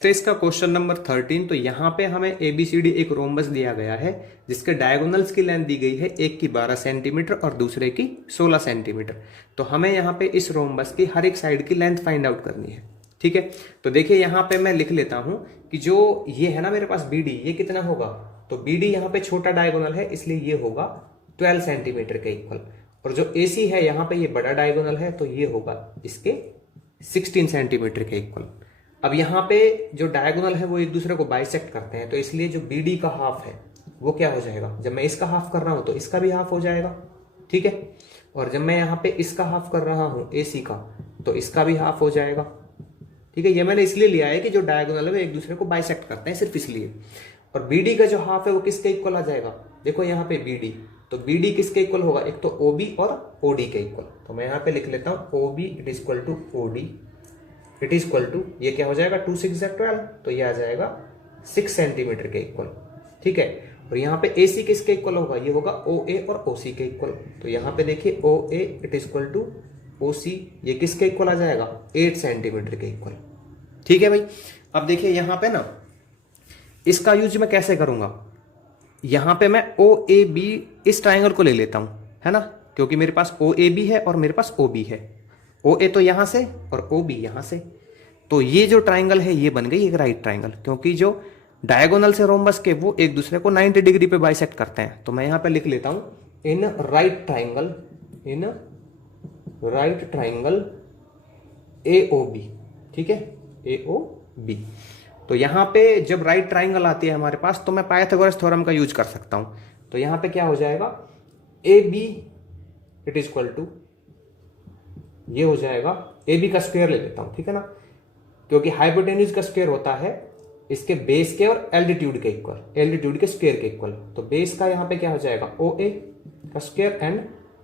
तो इसका question number 13। तो यहाँ पे हमें ABCD एक रोम्बस दिया गया है जिसके डायगोनल्स की लेंथ दी गई है, एक की 12 सेंटीमीटर और दूसरे की 16 सेंटीमीटर। तो हमें यहाँ पे इस रोम्बस की हर एक साइड की लेंथ फाइंड आउट करनी है। ठीक है, तो देखिए यहाँ पे मैं लिख लेता हूं कि जो ये है ना मेरे पास BD, ये कितना होगा, तो BD यहाँ पे छोटा डायगोनल है इसलिए ये होगा 12 सेंटीमीटर के इक्वल। और जो AC है यहाँ पे ये बड़ा डायगोनल है तो ये होगा इसके 16 सेंटीमीटर के इक्वल। अब यहाँ पे जो डायगोनल है वो एक दूसरे को बाइसेक्ट करते हैं, तो इसलिए जो BD का हाफ है वो क्या हो जाएगा, जब मैं इसका हाफ कर रहा हूं तो इसका भी हाफ हो जाएगा। ठीक है, और जब मैं यहाँ पे इसका हाफ कर रहा हूं AC का, तो इसका भी हाफ हो जाएगा। ठीक है, ये मैंने इसलिए लिया है कि जो डायगोनल है वो एक दूसरे को बाइसेक्ट करते हैं, सिर्फ इसलिए। और BD का जो हाफ है वो किसके इक्वल आ जाएगा, देखो यहाँ पे BD, तो BD किसके इक्वल होगा, एक तो OB और OD के इक्वल। तो मैं यहाँ पे लिख लेता हूं OB it is equal to OD it is equal to, ये क्या हो जाएगा 2 6 12, तो ये आ जाएगा 6 सेंटीमीटर के इक्वल। ठीक है, और यहाँ पे AC किसके इक्वल होगा, ये होगा OA और OC के इक्वल। तो यहाँ पे देखिए OA it is equal to OC, ये किसके इक्वल आ जाएगा 8 सेंटीमीटर के इक्वल। ठीक है भाई, अब देखिए यहाँ पे ना इसका यूज मैं कैसे करूंगा, यहां पे मैं OAB इस ट्राइंगल को ले लेता हूं, है ना, क्योंकि मेरे पास OAB है और मेरे पास OB है। OA तो यहां से और OB यहां से, तो ये जो ट्राइंगल है ये बन गई एक राइट ट्राइंगल, क्योंकि जो डायगोनल से रोम्बस के वो एक दूसरे को 90 डिग्री पे बाइसेक्ट करते हैं। तो मैं यहां पे लिख लेता हूं इन राइट ट्राइंगल AOB। ठीक है, AOB। तो यहां पे जब राइट ट्राइंगल आती है हमारे पास तो मैं पाइथागोरस थ्योरम का यूज कर सकता हूं। तो यहां पे क्या हो जाएगा AB it is equal to, ये हो जाएगा AB का स्क्वायर ले लेता हूं, ठीक है ना, क्योंकि हाइपोटेन्यूज का स्क्वायर होता है इसके बेस के और एल्टीट्यूड के इक्वल, एल्टीट्यूड के स्क्वायर के इक्वल। तो बेस का यहां पे क्या हो जाएगा OA का स्क्वायर एंड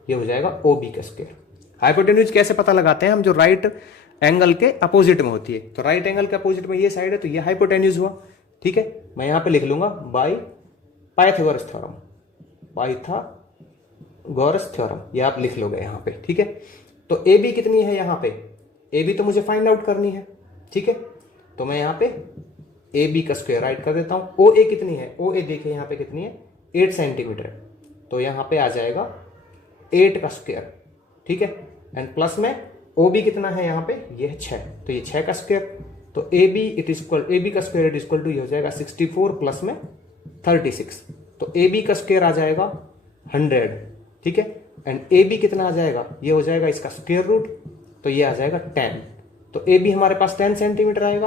ये हो जाएगा OB का स्क्वायर। हाइपोटेन्यूज कैसे पता लगाते हैं हम, जो राइट एंगल के अपोजिट में होती है। तो राइट एंगल के अपोजिट में ये साइड है तो ये हाइपोटेन्यूज हुआ। ठीक है, मैं यहां पे लिख लूंगा बाय पाइथागोरस थ्योरम, ये आप लिख लोगे यहां पे। ठीक है, तो AB कितनी है यहाँ पे, AB तो मुझे फाइंड आउट करनी है। ठीक है, तो मैं यहाँ पे AB का स्क्वायर राइट कर देता हूं। OA कितनी है, OA देखिए यहाँ पे कितनी है 8 सेंटीमीटर, तो यहाँ पे आ जाएगा 8 का स्क्वायर। ठीक है, एंड प्लस में OB कितना है यहाँ पे, ये है 6, तो ये 6 का स्क्वायर। तो AB का स्क्वायर इट इक्वल टू ये हो जाएगा 64 प्लस में 36, तो AB का स्क्वायर आ जाएगा 100। ठीक है, एंड AB कितना आ जाएगा, ये हो जाएगा इसका स्क्वायर रूट, तो ये आ जाएगा 10। तो AB हमारे पास 10 सेंटीमीटर आएगा।